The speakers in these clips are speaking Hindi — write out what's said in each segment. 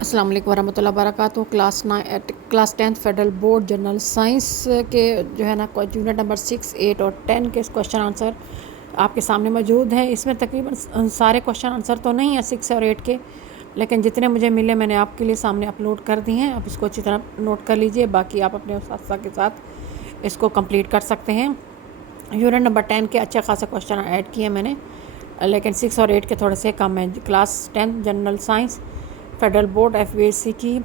अस्सलाम वालेकुम वरहमतुल्लाहि वबरकातुहू। Class 10th federal board general science के जो है ना यूनिट नंबर 6, 8 और 10 के क्वेश्चन आंसर आपके सामने मौजूद हैं। इसमें तकरीबन सारे क्वेश्चन आंसर तो नहीं है 6 और 8 के, लेकिन जितने मुझे मिले मैंने आपके लिए सामने अपलोड कर दिए हैं। आप इसको अच्छी तरह नोट कर लीजिए, बाकी आप अपने साथ के साथ इसको कंप्लीट कर सकते हैं। यूनिट नंबर 10 के अच्छे खासा क्वेश्चन ऐड किए मैंने, लेकिन 6 और 8 के थोड़े से कम हैं। Class 10 general science federal board FBSC की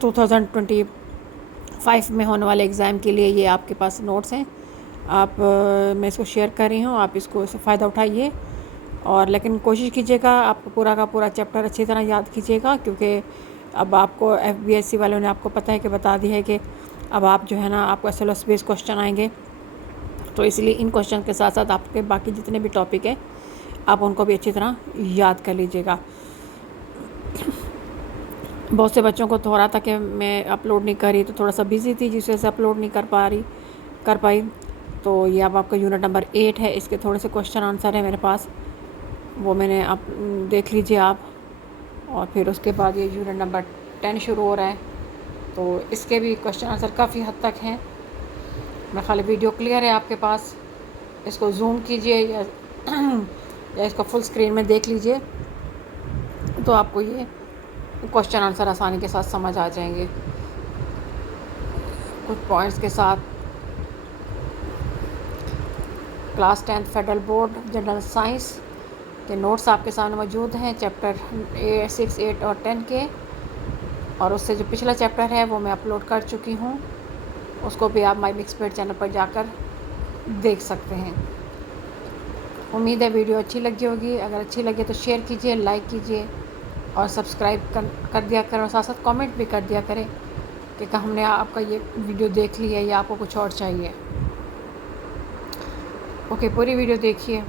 2025 में होने वाले एग्ज़ाम के लिए ये आपके पास नोट्स हैं। आप मैं इसको शेयर कर रही हूँ, आप इसको से फ़ायदा उठाइए। और लेकिन कोशिश कीजिएगा आपको पूरा का पूरा चैप्टर अच्छी तरह याद कीजिएगा, क्योंकि अब आपको FBSC वालों ने आपको पता है कि बता दिया है कि अब आप जो है ना आपको SLS बेस्ड क्वेश्चन आएंगे, तो इसलिए इन क्वेश्चन के साथ साथ आपके बाकी जितने भी टॉपिक है आप उनको भी अच्छी तरह याद कर लीजिएगा। बहुत से बच्चों को तो हो रहा था कि मैं अपलोड नहीं करी, तो थोड़ा सा बिज़ी थी जिस वजह से अपलोड नहीं कर पाई। तो ये अब आपका यूनिट नंबर 8 है, इसके थोड़े से क्वेश्चन आंसर है मेरे पास, वो मैंने आप देख लीजिए आप। और फिर उसके बाद ये यूनिट नंबर 10 शुरू हो रहा है, तो इसके भी क्वेश्चन आंसर काफ़ी हद तक हैं। मैं खाली वीडियो क्लियर है आपके पास, इसको जूम कीजिए या इसको फुल स्क्रीन में देख लीजिए, तो आपको ये क्वेश्चन आंसर आसानी के साथ समझ आ जाएंगे कुछ पॉइंट्स के साथ। Class 10th federal board general science के नोट्स आपके सामने मौजूद हैं, चैप्टर 6, 8 और 10 के। और उससे जो पिछला चैप्टर है वो मैं अपलोड कर चुकी हूँ, उसको भी आप माई मिक्स पेड चैनल पर जाकर देख सकते हैं। उम्मीद है वीडियो अच्छी लगी होगी। अगर अच्छी लगे तो शेयर कीजिए, लाइक कीजिए और सब्सक्राइब कर दिया करें, और साथ साथ कमेंट भी कर दिया करें कि हमने आपका ये वीडियो देख ली है या आपको कुछ और चाहिए। ओके, पूरी वीडियो देखिए।